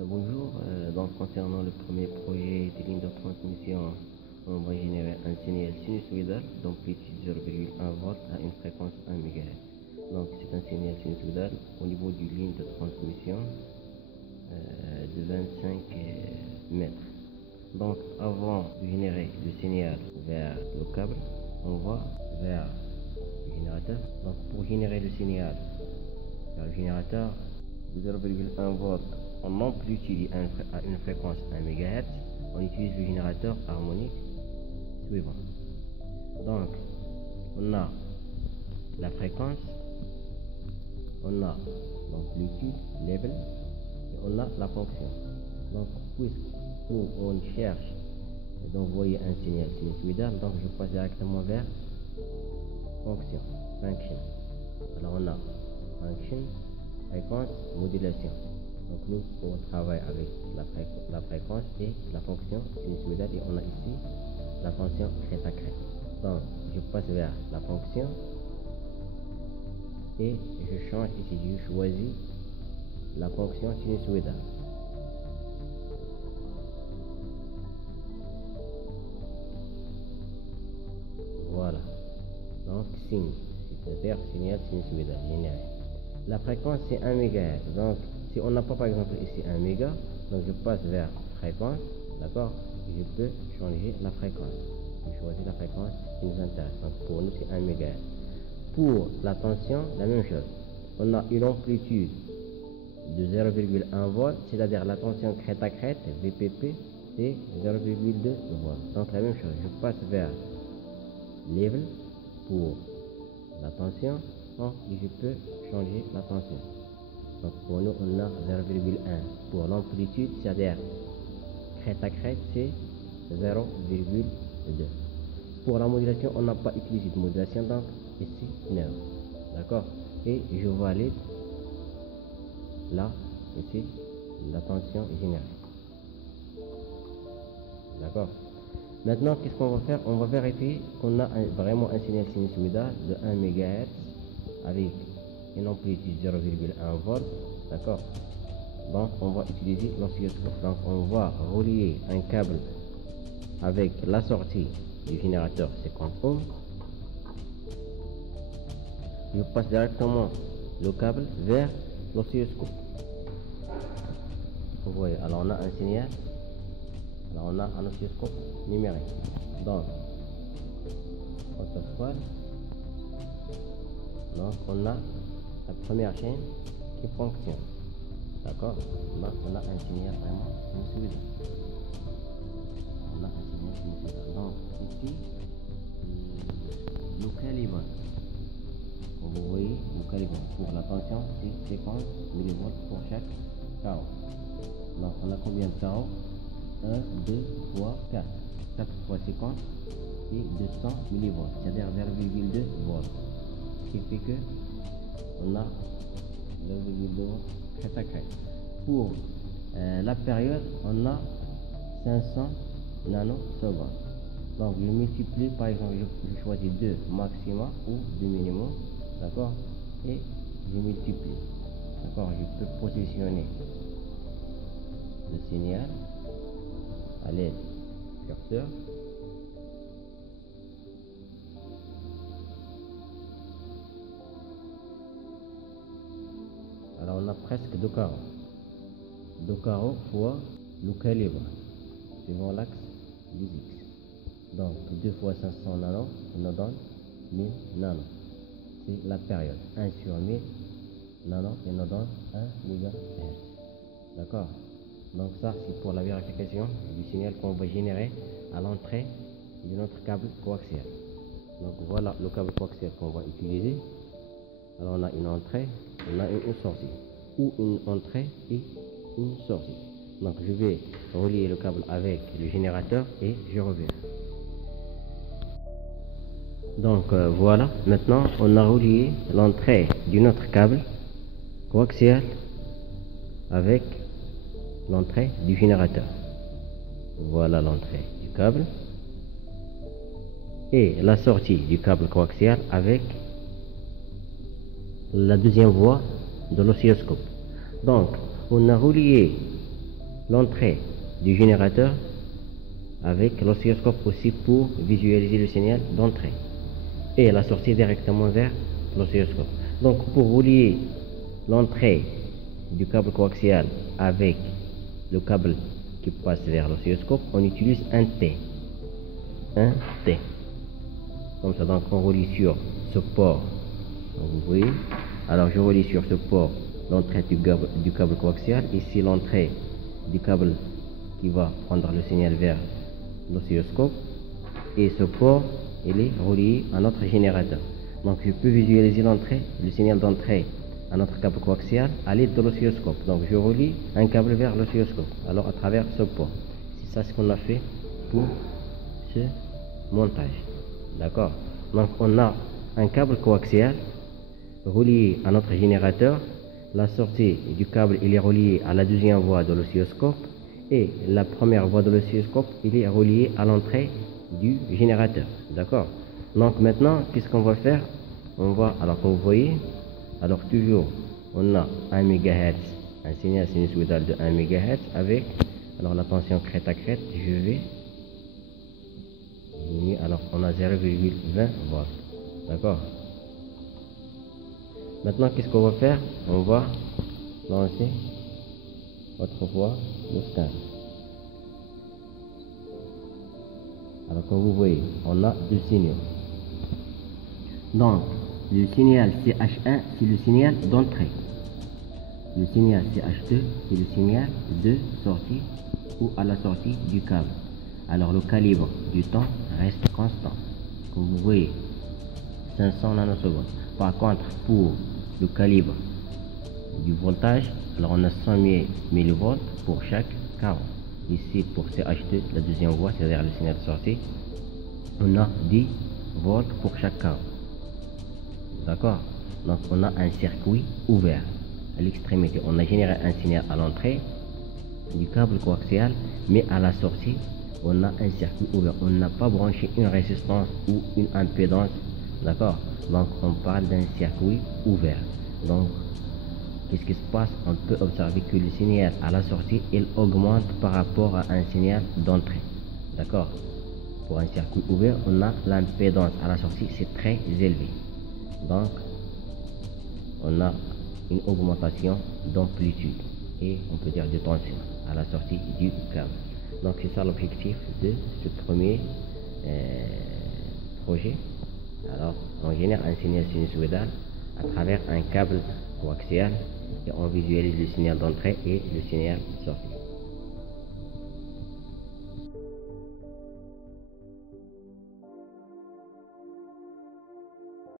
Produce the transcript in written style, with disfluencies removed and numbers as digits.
Bonjour, donc concernant le premier projet des lignes de transmission, on va générer un signal sinusoïdal d'amplitude 0,1 V à une fréquence 1 MHz. Donc c'est un signal sinusoïdal au niveau d'une ligne de transmission de 25 mètres. Donc avant de générer le signal vers le câble, on va vers le générateur. Donc pour générer le signal vers le générateur de 0,1 V en amplitude à une fréquence 1 MHz, on utilise le générateur harmonique suivant. Donc, on a la fréquence, on a l'amplitude, level, et on a la fonction. Donc, puisqu'on cherche d'envoyer un signal sinusoïdal, donc je passe directement vers fonction. Alors, on a function, fréquence, modulation. Donc nous, on travaille avec la fréquence et la fonction sinusoïdale et on a ici la fonction crête à crête. Donc je passe vers la fonction et je change ici, je choisis la fonction sinusoïdale. Voilà. Donc signe, c'est-à-dire signal sinusoïdal généré. La fréquence c'est 1 MHz. Donc si on n'a pas par exemple ici 1 méga, donc je passe vers fréquence, d'accord, je peux changer la fréquence. Je choisis la fréquence qui nous intéresse. Donc pour nous c'est 1 MHz. Pour la tension, la même chose. On a une amplitude de 0,1 V, c'est-à-dire la tension crête à crête, VPP, c'est 0,2 V. Donc la même chose, je passe vers level pour la tension, et je peux changer la tension. Donc pour nous, on a 0,1. Pour l'amplitude, c'est-à-dire crête à crête, c'est 0,2. Pour la modulation, on n'a pas utilisé de modulation, donc ici, 9. D'accord? Et je valide là, ici, la tension générée. D'accord? Maintenant, qu'est-ce qu'on va faire? On va vérifier qu'on a vraiment un signal sinusoïdal de 1 MHz avec une amplitude 0,1 V, d'accord. Donc on va utiliser l'oscilloscope. Donc on va relier un câble avec la sortie du générateur 50 ohms. Je passe directement le câble vers l'oscilloscope. Vous voyez, alors on a un signal, alors on a un oscilloscope numérique. Donc autoscale, donc on a la première chaîne qui fonctionne. D'accord? Là, on a un signal vraiment sinusoïdal. On a un signal sinusoïdal. Donc, ici, le calibre. Comme vous voyez, le calibre pour la tension, c'est 50 mV pour chaque carreau. Donc, on a combien de carreaux? 1, 2, 3, 4. 4 fois 50 et 200 mV, c'est-à-dire 0,2 V. Ce qui fait que on a 0,2 crête à crête. Pour la période, on a 500 nanosecondes. Donc je multiplie, par exemple, je choisis 2 maxima ou 2 minimum, d'accord, et je multiplie. D'accord, je peux positionner le signal à l'aide du curseur. Alors on a presque 2 carreaux. 2 carreaux fois le calibre, suivant l'axe des X. Donc 2 fois 500 nano, ça nous donne 1000 nano. C'est la période. 1 sur 1000 nano, ça nous donne 1 MHz. D'accord? Donc ça c'est pour la vérification du signal qu'on va générer à l'entrée de notre câble coaxial. Donc voilà le câble coaxial qu'on va utiliser. Alors on a une entrée, on a une sortie, ou une entrée et une sortie. Donc je vais relier le câble avec le générateur et je reviens. Donc voilà, maintenant on a relié l'entrée de notre câble coaxial avec l'entrée du générateur. Voilà l'entrée du câble. Et la sortie du câble coaxial avec la deuxième voie de l'oscilloscope. Donc, on a relié l'entrée du générateur avec l'oscilloscope aussi pour visualiser le signal d'entrée et la sortie directement vers l'oscilloscope. Donc, pour relier l'entrée du câble coaxial avec le câble qui passe vers l'oscilloscope, on utilise un T. Un T. Comme ça, donc on relie sur ce port. Donc, vous voyez. Alors, je relie sur ce port l'entrée du câble coaxial. Ici, l'entrée du câble qui va prendre le signal vers l'oscilloscope. Et ce port, il est relié à notre générateur. Donc, je peux visualiser l'entrée, le signal d'entrée à notre câble coaxial à l'aide de l'oscilloscope. Donc, je relie un câble vers l'oscilloscope. Alors, à travers ce port. C'est ça ce qu'on a fait pour ce montage. D'accord? Donc, on a un câble coaxial relié à notre générateur. La sortie du câble, il est relié à la deuxième voie de l'oscilloscope. Et la première voie de l'oscilloscope, il est relié à l'entrée du générateur. D'accord? Donc maintenant, qu'est-ce qu'on va faire? On va, alors comme vous voyez, alors toujours, on a 1 MHz, un signal sinusoïdal de 1 MHz avec, alors la tension crête à crête, je vais, alors on a 0,20 volts. D'accord? Maintenant, qu'est-ce qu'on va faire? On va lancer autrefois le scan. Alors comme vous voyez, on a deux signaux. Donc le signal CH1 c'est le signal d'entrée. Le signal CH2 c'est le signal de sortie ou à la sortie du câble. Alors le calibre du temps reste constant. Comme vous voyez, 500 nanosecondes. Par contre, pour le calibre du voltage, alors on a 100 millivolts pour chaque carreau. Ici pour CH2, la deuxième voie, c'est-à-dire le signal de sortie, on a 10 volts pour chaque carreau. D'accord? Donc on a un circuit ouvert à l'extrémité. On a généré un signal à l'entrée du câble coaxial, mais à la sortie, on a un circuit ouvert. On n'a pas branché une résistance ou une impédance. D'accord? Donc on parle d'un circuit ouvert. Donc qu'est-ce qui se passe? On peut observer que le signal à la sortie, il augmente par rapport à un signal d'entrée. D'accord? Pour un circuit ouvert, on a l'impédance à la sortie, c'est très élevé. Donc, on a une augmentation d'amplitude et on peut dire de tension à la sortie du câble. Donc, c'est ça l'objectif de ce premier projet. Alors, on génère un signal sinusoïdal à travers un câble coaxial et on visualise le signal d'entrée et le signal de sortie.